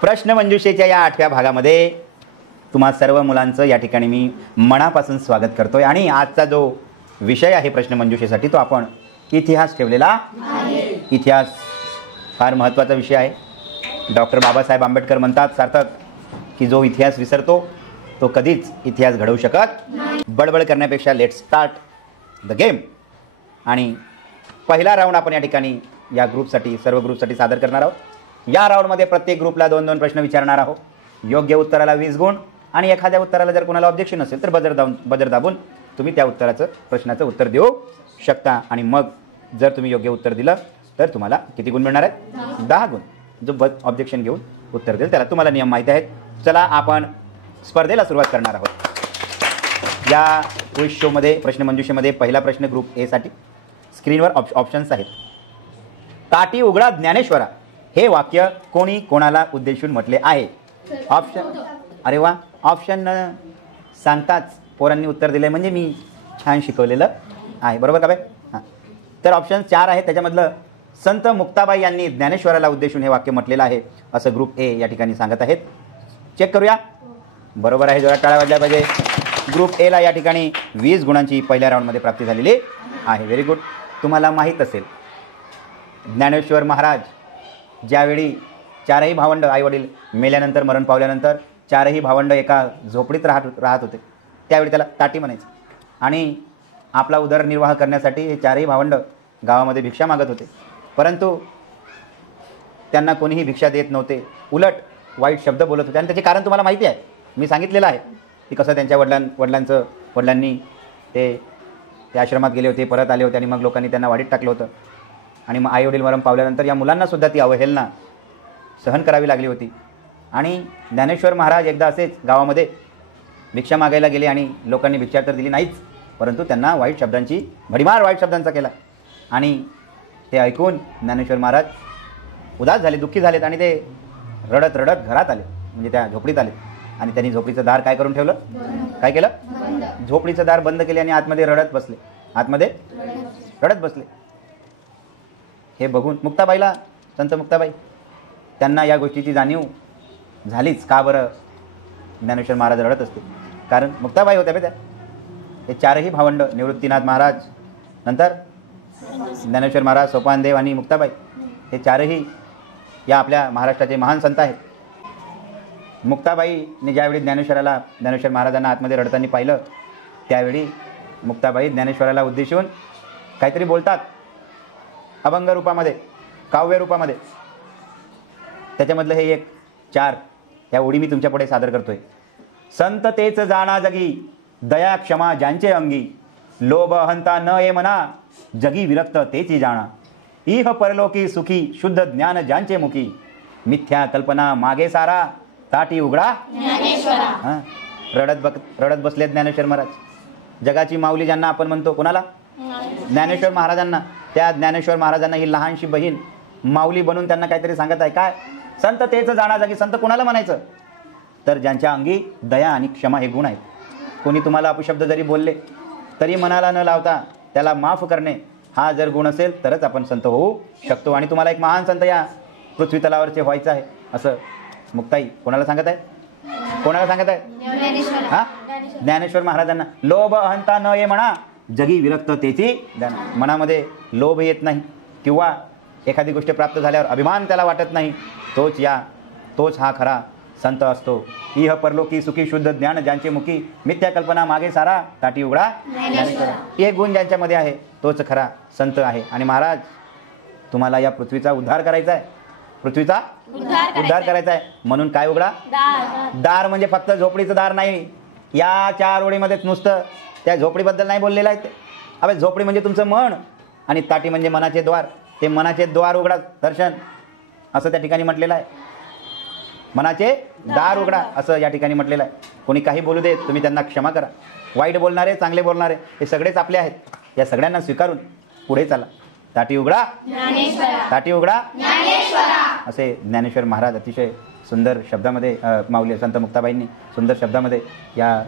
प्रश्नमंजुषेच्या या 8व्या भागामध्ये तुम्हा सर्व मुलांचं या ठिकाणी मी मनापासून स्वागत करतोय आणि आजचा जो विषय आहे प्रश्नमंजुषेसाठी तो आपण इतिहास ठेवलेला आहे. इतिहास फार महत्त्वाचा विषय आहे. डॉक्टर बाबासाहेब आंबेडकर म्हणतात सार्थक की जो इतिहास विसरतो तो कधीच इतिहास घडवू शकत नाही. बडबड करण्यापेक्षा लेट स्टार्ट द गेम. आणि पहिला राऊंड आपण या ठिकाणी या ग्रुपसाठी सर्व ग्रुपसाठी सादर करणार आहोत. या राऊंडमध्ये प्रत्येक ग्रुपला 2-2 प्रश्न विचारणार आहोत. योग्य उत्तराला 20 गुण आणि एखाद्या उत्तराला जर कोणाला ऑब्जेक्शन असेल तर बजर दाबून तुम्ही त्या प्रश्नाचं उत्तर देऊ शकता. आणि मग जर तुम्ही योग्य उत्तर दिलं तर तुम्हाला किती गुण मिळणार आहेत? 10 गुण. जो ऑब्जेक्शन घेऊन उत्तर देईल त्याला. तुम्हाला नियम माहिती आहेत. चला आपण स्पर्धेला सुरुवात करणार आहोत. या क्विज शोमध्ये प्रश्नमंजुषेमध्ये पहिला प्रश्न ग्रुप ए साठी. स्क्रीनवर ऑप्शन्स आहेत. ताटी उघडा ज्ञानेश्वरा हे वाक्य कोणी कोणाला उद्देशून म्हटले आहे? ऑप्शन. अरे वा, ऑप्शन सांगताच पोरांनी उत्तर दिले म्हणजे मी छान शिकवलेलं आहे. बरोबर का बाय? हां. तर ऑप्शन 4 आहे. त्याच्यामधलं संत मुक्ताबाई यांनी ज्ञानेश्वराला उद्देशून हे वाक्य म्हटलेलं आहे असं ग्रुप ए या ठिकाणी सांगत आहेत. चेक करूया. बरोबर आहे. जोरात टाळ्या वाजल्या पाहिजे. ग्रुप एला या ठिकाणी 20 गुणांची पहिल्या राऊंडमध्ये प्राप्ती झालेली आहे. Very good. तुम्हाला माहीत असेल ज्ञानेश्वर महाराज ज्यावेळी 4ही भावंड आईवडील मेल्यानंतर मरण पावल्यानंतर 4ही भावंड एका झोपडीत राहत होते त्यावेळी त्याला ताटी म्हणायचं. आणि आपला उदरनिर्वाह करण्यासाठी हे 4ही भावंड गावामध्ये भिक्षा मागत होते. परंतु त्यांना कोणीही भिक्षा देत नव्हते. उलट वाईट शब्द बोलत होते. आणि त्याचे कारण तुम्हाला माहिती आहे. मी सांगितलेलं आहे की कसं त्यांच्या वडिलांनी ते आश्रमात गेले होते, परत आले होते आणि मग लोकांनी त्यांना वाडीत टाकलं होतं. आणि मग आईवडील मरण पावल्यानंतर या मुलांनासुद्धा ती अवहेलना सहन करावी लागली होती. आणि ज्ञानेश्वर महाराज एकदा असेच गावामध्ये भिक्षा मागायला गेले आणि लोकांनी भिक्षा तर दिली नाहीच, परंतु त्यांना भडीमार वाईट शब्दांचा केला. आणि ते ऐकून ज्ञानेश्वर महाराज उदास झाले, दुःखी झालेत आणि ते रडत रडत घरात आले, म्हणजे त्या झोपडीत आले. आणि त्यांनी झोपडीचं दार काय करून ठेवलं? काय केलं? झोपडीचं दार बंद केले आणि आतमध्ये रडत बसले. हे बघून संत मुक्ताबाई त्यांना या गोष्टीची जाणीव झालीच. का बरं ज्ञानेश्वर महाराज रडत असते? कारण मुक्ताबाई होत्या बे त्या. हे 4ही भावंड निवृत्तीनाथ महाराज, नंतर ज्ञानेश्वर महाराज, सोपानदेव आणि मुक्ताबाई हे 4ही या आपल्या महाराष्ट्राचे महान संत आहेत. मुक्ताबाईने ज्यावेळी ज्ञानेश्वर महाराजांना आतमध्ये रडताना पाहिलं त्यावेळी मुक्ताबाई ज्ञानेश्वराला उद्देशून काहीतरी बोलतात अभंग रूपामध्ये, काव्य रूपामध्ये. त्याच्यामधलं हे एक 4 या ओळी मी तुमच्यापुढे सादर करतोय. संत तेच जाणा जगी दया क्षमा ज्यांचे अंगी लोभ अहंता न ये मना जगी विरक्त तेची जाणा इह परलोकी सुखी शुद्ध ज्ञान ज्यांचे मुखी मिथ्या कल्पना मागे सारा ताटी उघडा ज्ञानेश्वरा. रडत बसले ज्ञानेश्वर महाराज. जगाची माऊली ज्यांना आपण म्हणतो, कोणाला? ज्ञानेश्वर महाराजांना. त्या ज्ञानेश्वर महाराजांना ही लहानशी बहीण माऊली बनून त्यांना काहीतरी सांगत आहे. काय? संत तेच जाणा जागी. संत कोणाला म्हणायचं? तर ज्यांच्या अंगी दया आणि क्षमा हे गुण आहेत. कोणी तुम्हाला अपशब्द जरी बोलले तरी मनाला न लावता त्याला माफ करणे हा जर गुण असेल तरच आपण संत होऊ शकतो. आणि तुम्हाला एक महान संत या पृथ्वी तलावरचे व्हायचं आहे असं मुक्ताई कोणाला सांगत आहे? हां, ज्ञानेश्वर महाराजांना. लोभ अहंता न ये म्हणा जगी विरक्त तेची जाणा. मनामध्ये लोभ येत नाही किंवा एखादी गोष्ट प्राप्त झाल्यावर अभिमान त्याला वाटत नाही. तोच हा खरा संत असतो. इह परलोकी सुखी शुद्ध ज्ञान ज्यांचे मुखी मिथ्या कल्पना मागे सारा ताटी उघडा ज्ञानेश्वरा. एक गुण ज्यांच्यामध्ये आहे तोच खरा संत आहे. आणि महाराज तुम्हाला या पृथ्वीचा उद्धार करायचा आहे. पृथ्वीचा उद्धार करायचा आहे म्हणून काय उघडा? दार. म्हणजे फक्त झोपडीचं दार नाही. या 4 ओळीमध्येच नुसतं त्या झोपडीबद्दल नाही बोललेलं आहे. अबे झोपडी म्हणजे तुमचं मन आणि ताटी म्हणजे मनाचे द्वार. ते मनाचे द्वार उघडा दर्शन असं त्या ठिकाणी म्हटलेलं आहे. मनाचे दार उघडा असं या ठिकाणी म्हटलेलं आहे. कोणी काही बोलू दे तुम्ही त्यांना क्षमा करा. वाईट बोलणारे चांगले बोलणारे हे सगळेच आपले आहेत. या सगळ्यांना स्वीकारून पुढे चला. ताटी उघडा ताटी उघडा असे ज्ञानेश्वर महाराज अतिशय सुंदर शब्दामध्ये माऊली संत मुक्ताबाईंनी सुंदर शब्दामध्ये या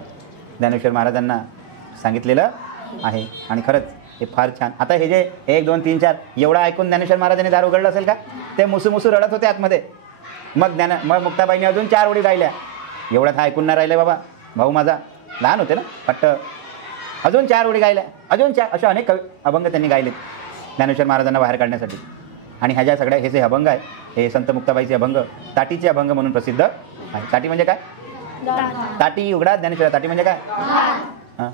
ज्ञानेश्वर महाराजांना सांगितलेलं आहे. आणि खरंच हे फार छान. आता हे जे 1 2 3 4 एवढं ऐकून ज्ञानेश्वर महाराजांनी दार उघडलं असेल का? ते मुसू रडत होते आतमध्ये. मग मुक्ताबाईंनी अजून 4 ओळी गायल्या. एवढ्यात हा ऐकून नाही राहिले बाबा, भाऊ माझा लहान होते ना पट्ट. अजून 4 ओळी गायल्या, अजून 4, अशा अनेक अभंग त्यांनी गायलेत ज्ञानेश्वर महाराजांना बाहेर काढण्यासाठी. आणि ह्या ज्या सगळ्या हे जे अभंग आहे हे संत मुक्ताबाईचे अभंग ताटीचे अभंग म्हणून प्रसिद्ध आहे. ताटी म्हणजे काय? ताटी उघडा ज्ञानेश्वर. ताटी म्हणजे काय? हां,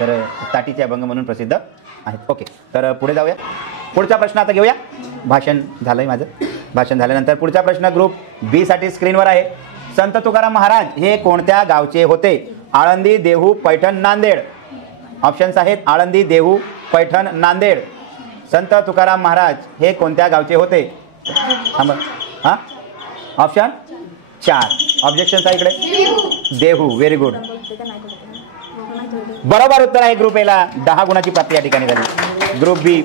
तर ताटीचे अभंग म्हणून प्रसिद्ध आहेत. ओके, तर पुढे जाऊया. पुढचा प्रश्न आता घेऊया. भाषण झालंय माझं. भाषण झाल्यानंतर पुढचा प्रश्न ग्रुप बी साठी स्क्रीनवर आहे. संत तुकाराम महाराज हे कोणत्या गावचे होते? आळंदी, देहू, पैठण, नांदेड. ऑप्शन्स आहेत आळंदी, देहू, पैठण, नांदेड. संत तुकाराम महाराज हे कोणत्या गावचे होते? हां, ऑप्शन 4. ऑब्जेक्शन्स आहे इकडे. देहू. Very good. बरोबर उत्तर आहे. ग्रुप एला 10 गुणाची प्राप्ती या ठिकाणी झाली. ग्रुप बी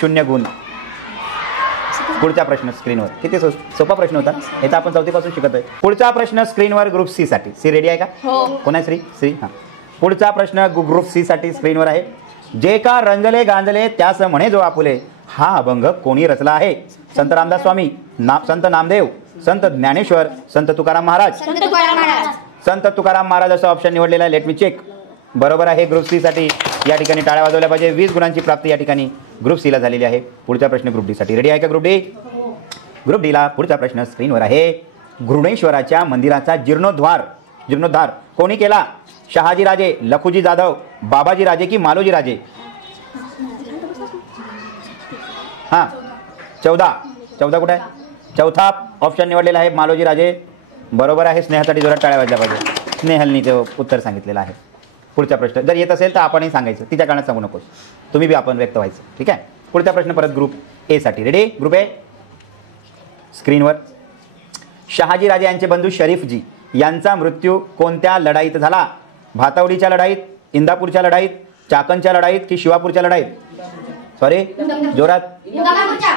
0 गुण. पुढचा प्रश्न स्क्रीनवर. किती सोपा प्रश्न होता. याचा आपण 4थी पासून शिकत आहे. पुढचा प्रश्न स्क्रीनवर ग्रुप सी साठी. सी रेडी आहे का? कोण आहे? श्री. हां, पुढचा प्रश्न ग्रुप सी साठी स्क्रीनवर आहे. जे का रंजले गांजले त्यास म्हणे जो आपुले, हा अभंग कोणी रचला आहे? संत रामदास स्वामी, संत नामदेव, संत ज्ञानेश्वर, संत तुकाराम महाराज. संत तुकाराम महाराज असा ऑप्शन निवडलेला आहे. Let me check. बरोबर आहे. ग्रुप सी साठी या ठिकाणी टाळ्या वाजवल्या पाहिजे. 20 गुणांची प्राप्ती या ठिकाणी ग्रुप सी ला झालेली आहे. पुढचा प्रश्न ग्रुप डी साठी. रेडी आहे का ग्रुप डी? ग्रुप डी ला पुढचा प्रश्न स्क्रीनवर आहे. घृणेश्वराच्या मंदिराचा जीर्णोद्धार कोणी केला? शहाजी राजे, लखुजी जाधव, बाबाजी राजे की मालोजी राजे? हां, 14 कुठे आहे? चौथा ऑप्शन निवडलेला आहे मालोजी राजे. बरोबर आहे. स्नेहासाठी जोरात टाळ्या वाजल्या पाहिजे. स्नेहलनी ते उत्तर सांगितलेलं आहे. पुढचा प्रश्न जर येत असेल तर आपणही सांगायचं, तिच्या कारणात सांगू नकोस. तुम्ही बी आपण व्यक्त व्हायचं. ठीक आहे. पुढचा प्रश्न परत ग्रुप ए साठी. रेडी? ग्रुप ए स्क्रीनवर. शहाजी राजे यांचे बंधू शरीफजी यांचा मृत्यू कोणत्या लढाईत झाला? भातवडीच्या लढाईत, इंदापूरच्या लढाईत, चाकणच्या लढाईत की शिवापूरच्या लढाईत? सॉरी, जोरात.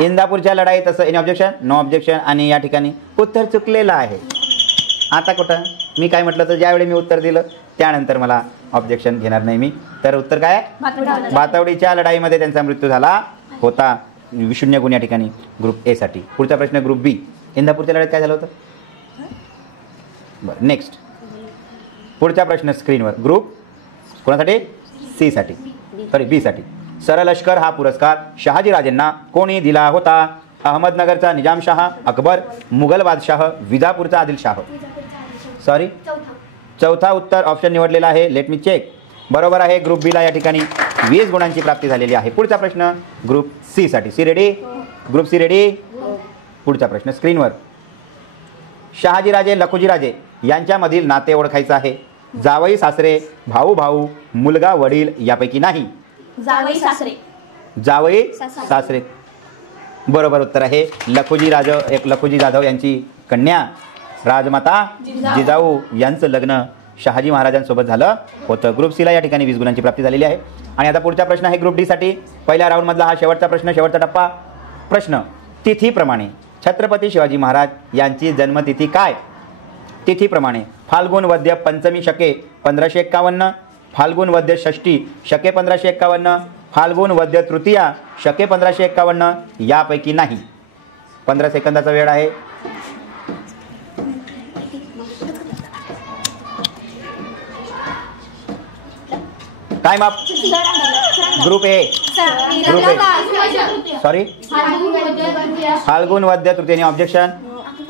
इंदापूरच्या लढाईत. असं एनी ऑब्जेक्शन? No objection. आणि या ठिकाणी उत्तर चुकलेलं आहे. आता कुठं मी काय म्हटलं तर ज्यावेळी मी उत्तर दिलं त्यानंतर मला ऑब्जेक्शन घेणार नाही मी. तर उत्तर काय? भातवडीच्या लढाईमध्ये त्यांचा मृत्यू झाला होता. 0 गुण या ठिकाणी ग्रुप ए साठी. पुढचा प्रश्न ग्रुप बी. इंदापूरच्या लढाईत काय झालं होतं? बरं, नेक्स्ट. पुढचा प्रश्न स्क्रीनवर. ग्रुप कोणासाठी? सी साठी. सॉरी, बी साठी. सरलष्कर हा पुरस्कार शहाजीराजेंना कोणी दिला होता? अहमदनगरचा निजामशाह, अकबर, मुघल बादशाह, विजापूरचा आदिलशाह? सॉरी, चौथा उत्तर ऑप्शन निवडलेला आहे. Let me check. बरोबर आहे. ग्रुप बीला या ठिकाणी 20 गुणांची प्राप्ती झालेली आहे. पुढचा प्रश्न ग्रुप सी साठी. C ready? Group C ready? पुढचा प्रश्न स्क्रीनवर. शहाजीराजे, लखुजीराजे यांच्यामधील नाते ओळखायचं आहे. जावई सासरे, भाऊ भाऊ, मुलगा वडील यापैकी नाही? जावई सासरे. जावई सासरे. बरोबर उत्तर आहे. लखुजी जाधव यांची कन्या राजमाता जिजाऊ यांचं लग्न शहाजी महाराजांसोबत झालं होतं. ग्रुप सीला या ठिकाणी 20 गुणांची प्राप्ती झालेली आहे. आणि आता पुढचा प्रश्न आहे ग्रुप डी साठी. पहिल्या राऊंडमधला हा शेवटचा प्रश्न, शेवटचा टप्पा. प्रश्न तिथीप्रमाणे छत्रपती शिवाजी महाराज यांची जन्मतिथी काय? तिथीप्रमाणे फाल्गुन वद्य पंचमी शके 1551, फाल्गुन वद्य षष्ठी शके 1551, फाल्गुन वद्य तृतीया शके 1551 यापैकी नाही? 15 सेकंदाचा वेळ आहे. Time up. Group A. Group A. Sorry, फाल्गुन वद्य तृतीय. ऑब्जेक्शन?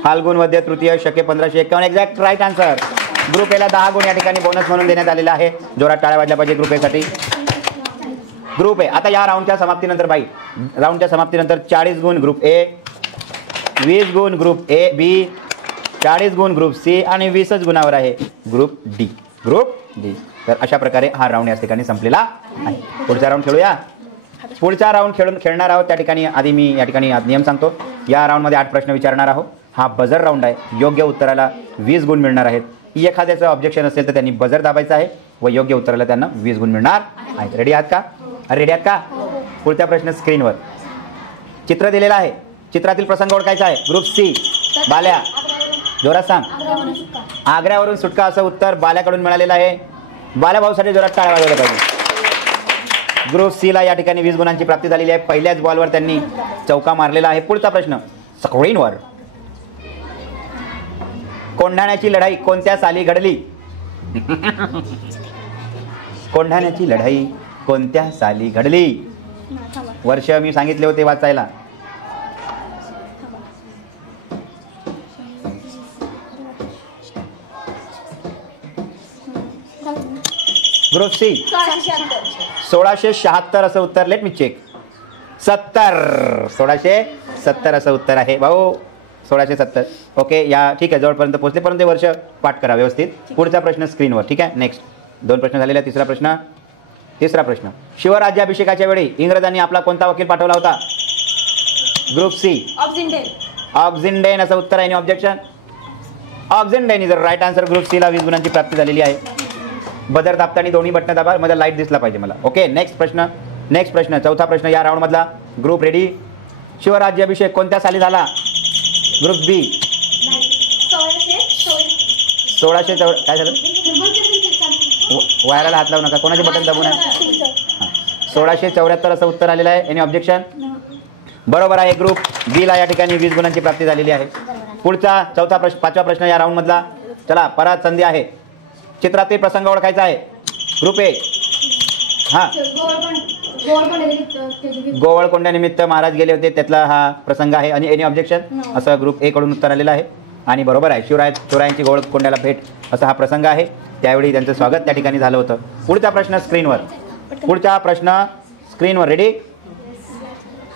फाल्गुन वद्य तृतीय शके 1551 एक्झॅक्ट राईट आन्सर. ग्रुप एला 10 गुण या ठिकाणी बोनस म्हणून देण्यात आलेला आहे. जोरात टाळ्या वाजल्या पाहिजे ग्रुप ए साठी. Group A. आता या राऊंडच्या समाप्तीनंतर राऊंडच्या समाप्तीनंतर 40 गुण ग्रुप ए, 20 गुण ग्रुप ए बी, 40 गुण ग्रुप सी आणि 20 गुणावर आहे ग्रुप डी. Group D. तर अशा प्रकारे हा राऊंड या ठिकाणी संपलेला आहे. पुढचा राऊंड खेळूया. पुढचा राऊंड खेळणार आहोत. त्या ठिकाणी आधी मी या ठिकाणी नियम सांगतो. या राऊंडमध्ये 8 प्रश्न विचारणार आहोत. हा बजर राऊंड आहे. योग्य उत्तराला 20 गुण मिळणार आहेत. एखाद्याचं ऑब्जेक्शन असेल तर त्यांनी बजर दाबायचं आहे व योग्य उत्तराला त्यांना 20 गुण मिळणार आहेत. रेडी आहात का? रेडी आहात का? पुढचा प्रश्न स्क्रीनवर. चित्र दिलेलं आहे. चित्रातील प्रसंग ओळखायचा आहे. Group C. बाल्या. जोरात सांग. आग्र्यावरून सुटका असं उत्तर बाल्याकडून मिळालेलं आहे. बाल्या भाऊसाठी जोरात टाळ्या वाजवल्या पाहिजे. ग्रुप सी ला या ठिकाणी 20 गुणांची प्राप्ती झालेली आहे. पहिल्याच बॉलवर त्यांनी चौका मारलेला आहे. पुढचा प्रश्न स्क्रीनवर. कोंढाण्याची लढाई कोणत्या साली घडली? कोंढाण्याची लढाई कोणत्या साली घडली? वर्ष मी सांगितले होते वाचायला. ग्रुप सी 1676 असं उत्तर. Late me check. 1670 असं उत्तर आहे भाऊ. 1670. ओके, या ठीक आहे, जवळपर्यंत पोहोचले, परंतु ते वर्ष पाठ करा व्यवस्थित. पुढचा प्रश्न स्क्रीनवर. ठीक आहे, नेक्स्ट. 2 प्रश्न झालेले आहेत. तिसरा प्रश्न. शिवराज्याभिषेकाच्या वेळी इंग्रजांनी आपला कोणता वकील पाठवला होता? ग्रुप सी ऑक्झिंडेन असं उत्तर आहे. Objection? Oxenden is the right answer. Group C ला 20 गुणांची प्राप्ती झालेली आहे. बदर दाबताना दोन्ही बटन दाबा. माझा लाईट दिसला पाहिजे मला. ओके, नेक्स्ट प्रश्न. चौथा प्रश्न या राऊंड मधला. Group ready. शिवराज्याभिषेक कोणत्या साली झाला? ग्रुप बी 1600 काय झालं? वायराला हात लावू नका. कोणाचे बटन दाबू नये. 1674 असं उत्तर आलेलं आहे. Any objection? बरोबर आहे. ग्रुप बी ला या ठिकाणी 20 गुणांची प्राप्ती झालेली आहे. पुढचा पाचवा प्रश्न या राऊंड मधला. चला, परत संधी आहे. चित्रातील प्रसंग ओळखायचा आहे. Group A. हा, गोवळकोंड्यानिमित्त महाराज गेले होते, त्यातला हा प्रसंग आहे. आणि एनी ऑब्जेक्शन असं ग्रुप ए कडून उत्तर आलेलं आहे. आणि बरोबर आहे. शिवरायांची गोवळकोंड्याला भेट असा हा प्रसंग आहे. त्यावेळी त्यांचं स्वागत त्या ठिकाणी झालं होतं. पुढचा प्रश्न स्क्रीनवर. रेडी.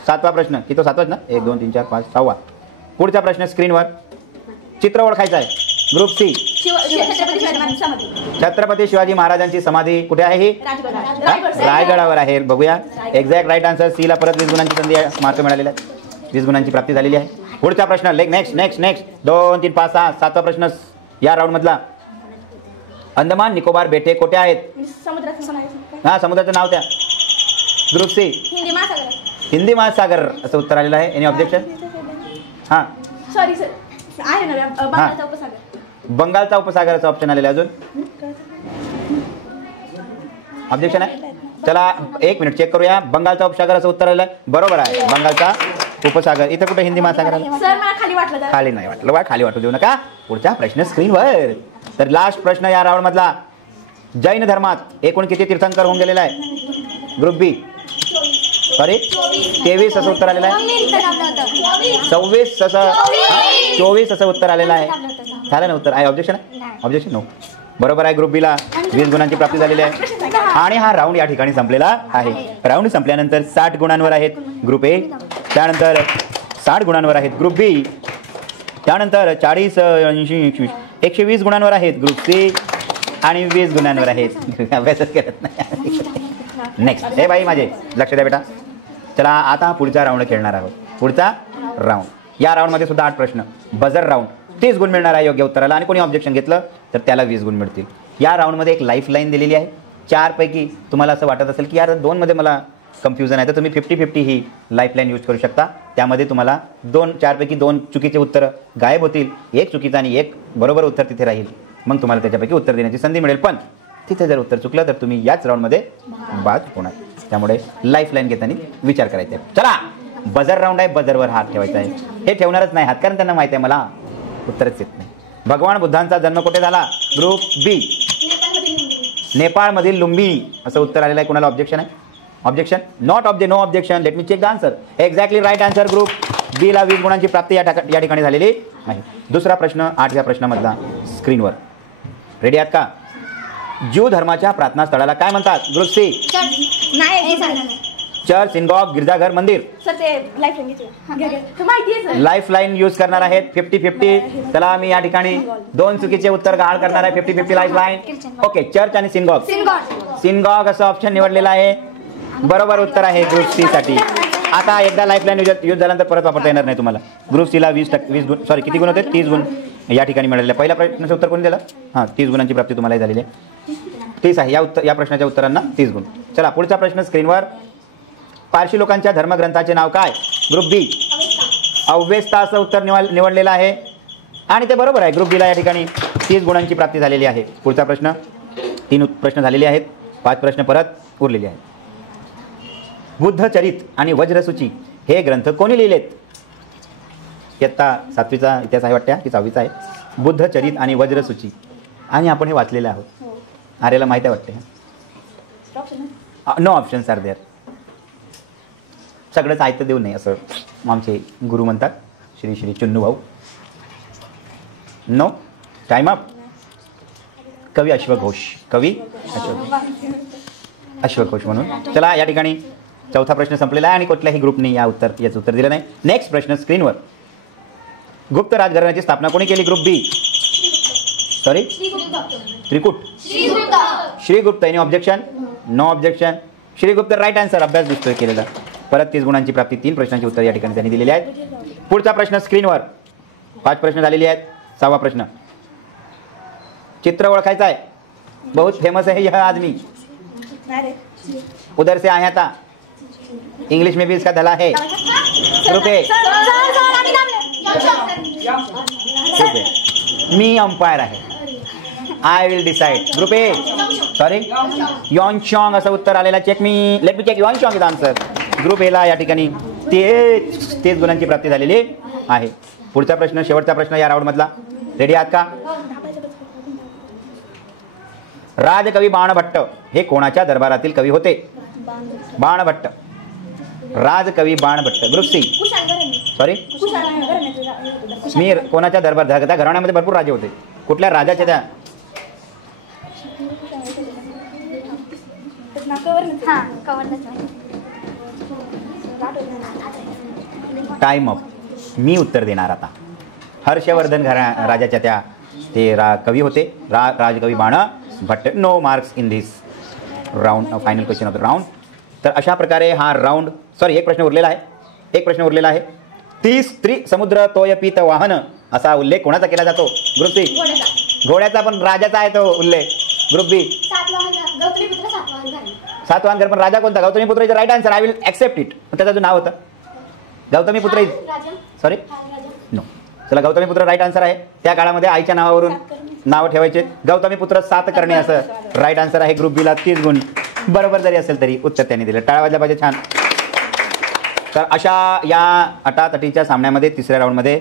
7वा प्रश्न. की तो 7वाच ना? 1 2 3 4 5 6वा. पुढचा प्रश्न स्क्रीनवर. चित्र ओळखायचं आहे. ग्रुप सी छत्रपती शिवाजी महाराजांची समाधी कुठे आहे? ही रायगडावर आहे. बघूया. Exact right answer. सी ला परत 20 गुणांची संधी मार्क मिळालेला आहे. 20 गुणांची प्राप्ती झालेली आहे. पुढचा प्रश्न. नेक्स्ट 2 3 5 6. 7वा प्रश्न या राऊंड मधला. अंदमान निकोबार बेटे कुठे आहेत? हा, समुद्राचं नाव त्या. ग्रुप सी हिंदी महासागर असं उत्तर आलेलं आहे. Any objection? हा, सॉरी सर, आहे ना बंगालचा उपसागर. बंगालचा उपसागराचा ऑप्शन आलेला. अजून ऑब्जेक्शन आहे? चला 1 मिनिट चेक करूया. बंगालचा उपसागर असं उत्तर आलेलं आहे. बरोबर आहे, बंगालचा उपसागर. इथं कुठे हिंदी महासागर आला? सर मला खाली वाटलं. खाली नाही वाटलं बा, खाली वाटू देऊ नका. पुढचा प्रश्न स्क्रीनवर. तर लास्ट प्रश्न या राऊंड मधला. जैन धर्मात एकूण किती तीर्थंकर होऊन गेलेला आहे? ग्रुप बी 23 असं उत्तर आलेलं आहे. 24 असं उत्तर आलेलं आहे. झालं ना उत्तर? आहे ऑब्जेक्शन? Objection no. बरोबर आहे. ग्रुप बी ला 20 गुणांची प्राप्ती झालेली आहे. आणि हा राऊंड या ठिकाणी संपलेला आहे. राऊंड संपल्यानंतर 60 गुणांवर आहेत ग्रुप ए. त्यानंतर 60 गुणांवर आहेत ग्रुप बी. त्यानंतर 40 80 120 गुणांवर आहेत ग्रुप सी. आणि 20 गुणांवर आहेत. अभ्यासच करत नाही. नेक्स्ट. हे बाई माझे लक्ष द्या बेटा. चला आता पुढचा राऊंड खेळणार आहोत. पुढचा राऊंड. या राऊंडमध्ये सुद्धा 8 प्रश्न. Buzzer round. 30 गुण मिळणार आहे योग्य उत्तराला. आणि कोणी ऑब्जेक्शन घेतलं तर त्याला 20 गुण मिळतील. या राऊंडमध्ये एक लाईफ लाईन दिलेली आहे. 4 पैकी तुम्हाला असं वाटत असेल की यार 2 मध्ये मला कन्फ्युजन आहे, तर तुम्ही 50-50 ही लाईफ लाईन यूज करू शकता. त्यामध्ये तुम्हाला 4 पैकी 2 चुकीचे उत्तर गायब होतील. 1 चुकीचं आणि 1 बरोबर उत्तर तिथे राहील. मग तुम्हाला त्याच्यापैकी उत्तर देण्याची संधी मिळेल. पण तिथे जर उत्तर चुकलं तर तुम्ही याच राऊंडमध्ये बाद होणार. त्यामुळे लाईफ लाईन घेताना विचार करायचा आहे. चला, बजर राऊंड आहे. बजरवर हात ठेवायचा आहे. हे ठेवणारच नाही हात, कारण त्यांना माहिती आहे मला उत्तरच येत नाही. भगवान बुद्धांचा जन्म कुठे झाला? ग्रुप बी नेपाळमधील लुंबिनी असं उत्तर आलेलं आहे. कोणाला ऑब्जेक्शन आहे? Objection? Not no objection. Let me check the answer. Exactly right answer. Group B ला 20 गुणांची प्राप्ती या ठिकाणी झालेली आहे. दुसरा प्रश्न 8व्या प्रश्नामधला स्क्रीनवर. रेडी आहात का? ज्यू धर्माच्या प्रार्थना स्थळाला काय म्हणतात? ग्रुप सी चर्च, सिनगॉग, गिरजाघर, मंदिर. लाईफ लाईन यूज करणार आहेत. 50-50. चला मी या ठिकाणी 2 चुकीचे उत्तर गहाळ करणार आहे. 50-50 लाईफ लाईन. ओके, चर्च आणि सिनगॉग. सिनगॉग असं ऑप्शन निवडलेलं आहे. बरोबर उत्तर आहे ग्रुप सी साठी. आता एकदा लाईफ लाईन यूज झाल्यानंतर परत वापरता येणार नाही तुम्हाला. ग्रुप सी ला 20 गुण, सॉरी किती गुण होते? 30 गुण या ठिकाणी मिळालेले. पहिल्या प्रश्नाचं उत्तर कोणी दिलं? हां, 30 गुणांची प्राप्ती तुम्हाला झालेली आहे. 30 आहे या प्रश्नाच्या उत्तरांना 30 गुण. चला पुढचा प्रश्न स्क्रीनवर. पारशी लोकांच्या धर्मग्रंथाचे नाव काय? ग्रुप बी अव्यस्ता असं उत्तर निवडलेलं आहे. आणि ते बरोबर आहे. ग्रुप बीला या ठिकाणी 30 गुणांची प्राप्ती झालेली आहे. पुढचा प्रश्न. 3 प्रश्न झालेले आहेत. 5 प्रश्न परत उरलेले आहेत. बुद्धचरित आणि वज्रसूची हे ग्रंथ कोणी लिहिलेत? इयत्ता 7वीचा इतिहास आहे वाटतं की 6वीचा आहे. बुद्धचरित आणि वज्रसूची आणि आपण हे वाचलेलं आहोत. हो. आर्याला माहिती आहे वाटते. Option no options are there. सगळंच ऐकतं देऊ नये असं आमचे गुरु म्हणतात, श्री श्री चुन्नू भाऊ. No time up. कवी अश्वघोष, कवी अश्वघोष म्हणून. चला या ठिकाणी चौथा प्रश्न संपलेला आहे आणि कुठल्याही ग्रुपने याचं उत्तर दिलं नाही. नेक्स्ट प्रश्न स्क्रीनवर. गुप्त राजघराण्याची स्थापना कोणी केली? Group B. सॉरी, त्रिकूट. Srigupta. Any objection? No objection. Srigupta right answer. अभ्यास दिसतोय केलेला. परत 30 गुणांची प्राप्ती. 3 प्रश्नांची उत्तर या ठिकाणी त्यांनी दिलेली आहेत. पुढचा प्रश्न स्क्रीनवर. 5 प्रश्न झालेले आहेत. 6वा प्रश्न. चित्र ओळखायचं आहे. बहुत फेमस है यह आदमी. उधर से आया था. इंग्लिश में भी इसका धला है. Group A. मी अंपायर आहे. I will decide. Group A. Sorry, Yuan Chwang असं उत्तर आलेला. चेक मी, let me check. Yuan Chwang is answer. Group एला या ठिकाणी 30 गुणांची प्राप्ती झालेली आहे. पुढचा प्रश्न, शेवटचा प्रश्न या राऊंडमधला. रेडी आहात का? राजकवी बाणभट्ट हे कोणाच्या दरबारातील कवी होते? बाणभट्ट. राजकवी बाणभट्ट. Group C. सॉरी, मी कोणाच्या दरबार, त्या घराण्यामध्ये भरपूर राजे होते. कुठल्या राजाच्या? त्या टाइम अप. मी उत्तर देणार आता. हर्षवर्धन राजाच्या त्या ते कवी होते. राजकवी Banabhatta. No marks in this round. Final question of the round. तर अशा प्रकारे हा राऊंड, सॉरी एक प्रश्न उरलेला आहे. 30 समुद्र तोय पीत वाहन असा उल्लेख कोणाचा केला जातो? Group C. घोड्याचा, पण राजाचा आहे तो उल्लेख. Group B. सातवाहन. पण राजा कोणता? Gautamiputra is right answer. I will accept it. त्याचं जो नाव होतं गौतमीपुत्र इज, सॉरी नो. चला, गौतमीपुत्र राईट आन्सर आहे. त्या काळामध्ये आईच्या नावावरून नाव ठेवायचे. गौतमीपुत्र सातकर्णी असं राईट आन्सर आहे. ग्रुप बीला 30 गुण. बरोबर जरी असेल तरी उत्तर त्यांनी दिलं. टाळा वाजला पाहिजे. छान. तर अशा या अटातटीच्या सामन्यामध्ये 3ऱ्या राऊंडमध्ये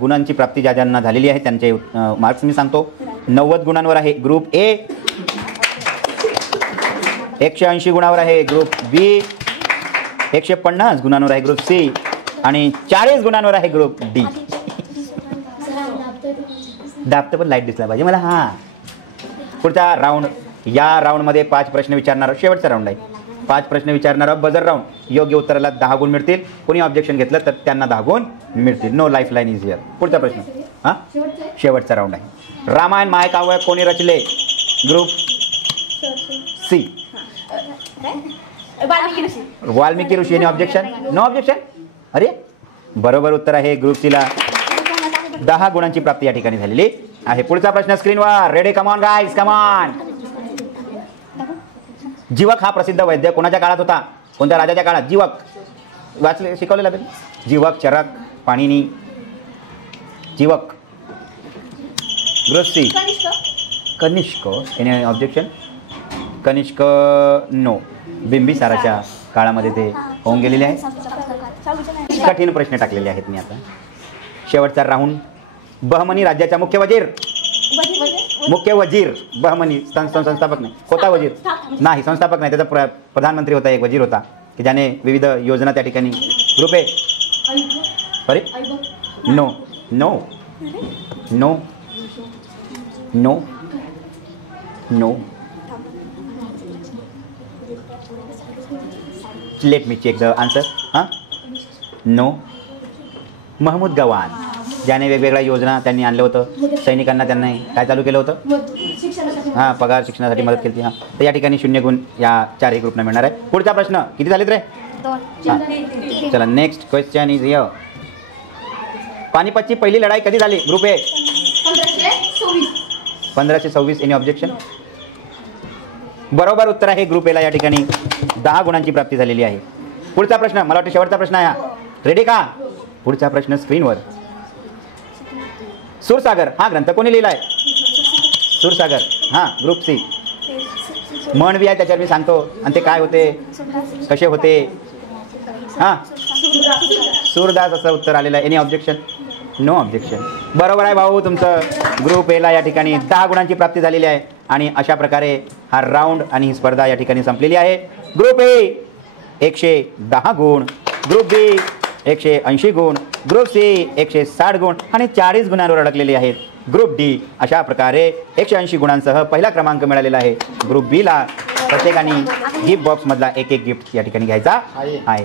गुणांची प्राप्ती ज्या ज्यांना झालेली आहे त्यांचे मार्क्स मी सांगतो. 90 गुणांवर आहे ग्रुप ए. 180 गुणावर आहे ग्रुप बी. 150 गुणांवर आहे ग्रुप सी. आणि 40 गुणांवर आहे ग्रुप डी. दाबतं पण लाईट दिसला पाहिजे मला. हां, पुढचा राऊंड. या राऊंडमध्ये 5 प्रश्न विचारणार. शेवटचा राऊंड आहे. 5 प्रश्न विचारणारा बजर राऊंड. योग्य उत्तराला 10 गुण मिळतील. कोणी ऑब्जेक्शन घेतलं तर त्यांना 10 गुण मिळतील. No lifeline is here. पुढचा प्रश्न. हां, शेवटचा राऊंड आहे. रामायण महाकाव्य कोणी रचले? Group C. वाल्मिकी ऋषी. ऑब्जेक्शन? No objection. अरे बरोबर उत्तर आहे. ग्रुप सीला 10 गुणांची प्राप्ती या ठिकाणी झालेली आहे. पुढचा प्रश्न स्क्रीनवर. Ready? Come on guys, come on. जीवक हा प्रसिद्ध वैद्य कोणाच्या काळात होता? कोणत्या राजाच्या काळात? जीवक वाचले, शिकवलेला कधी? जीवक, Charaka, Panini. Jivaka. Group C. Kanishka. Any objection? Kanishka no. बिंबिसाराच्या काळामध्ये ते होऊन गेलेले आहेत. कठीण प्रश्न टाकलेले आहेत मी आता. शेवटचा राऊंड. बहमनी राज्याचा मुख्य वजीर. बहमनी. संस्थापक नाही. होता वजीर नाही, संस्थापक नाही. त्याचा प्रधानमंत्री होता, एक वजीर होता की ज्याने विविध योजना त्या ठिकाणी. Group A. Sorry, no no no no no. Let me check the answer. हां, नो. महमूद गवान, ज्याने वेगवेगळ्या योजना त्यांनी आणलं होतं सैनिकांना. त्यांनी काय चालू केलं होतं? हां, पगार, शिक्षणासाठी मदत केली. हां, तर या ठिकाणी 0 गुण या 4ही ग्रुपना मिळणार आहे. पुढचा प्रश्न. किती झालेत रे? 2. चला, नेक्स्ट क्वेश्चन इज हिअर. पानिपतची पहिली लढाई कधी झाली? Group A. 1526. Any objection? बरोबर उत्तर आहे ग्रुप एला. या ठिकाणी 10 गुणांची प्राप्ती झालेली आहे. पुढचा प्रश्न, मला वाटतं शेवटचा प्रश्न आहे. रेडी का? पुढचा प्रश्न स्क्रीनवर. सूरसागर हा ग्रंथ कोणी लिहिला आहे? सूरसागर. हां, ग्रुप सी. म्हण बी आहे त्याच्यावर, मी सांगतो. आणि ते काय होते, कसे होते? हां, सूरदास असं उत्तर आलेलं आहे. Any objection? No objection. बरोबर आहे भाऊ तुमचं. ग्रुप एला या ठिकाणी 10 गुणांची प्राप्ती झालेली आहे आणि अशा प्रकारे हा राऊंड आणि ही स्पर्धा या ठिकाणी संपलेली आहे. ग्रुप ए 110 गुण, ग्रुप बी 180 गुण, ग्रुप सी 160 गुण आणि 40 गुणांवर अडकलेले आहेत. ग्रुप डी अशा प्रकारे 180 गुणांसह पहिला क्रमांक मिळालेला आहे. ग्रुप बी ला प्रत्येकाने गिफ्ट बॉक्स मधला एक गिफ्ट या ठिकाणी घ्यायचा आहे.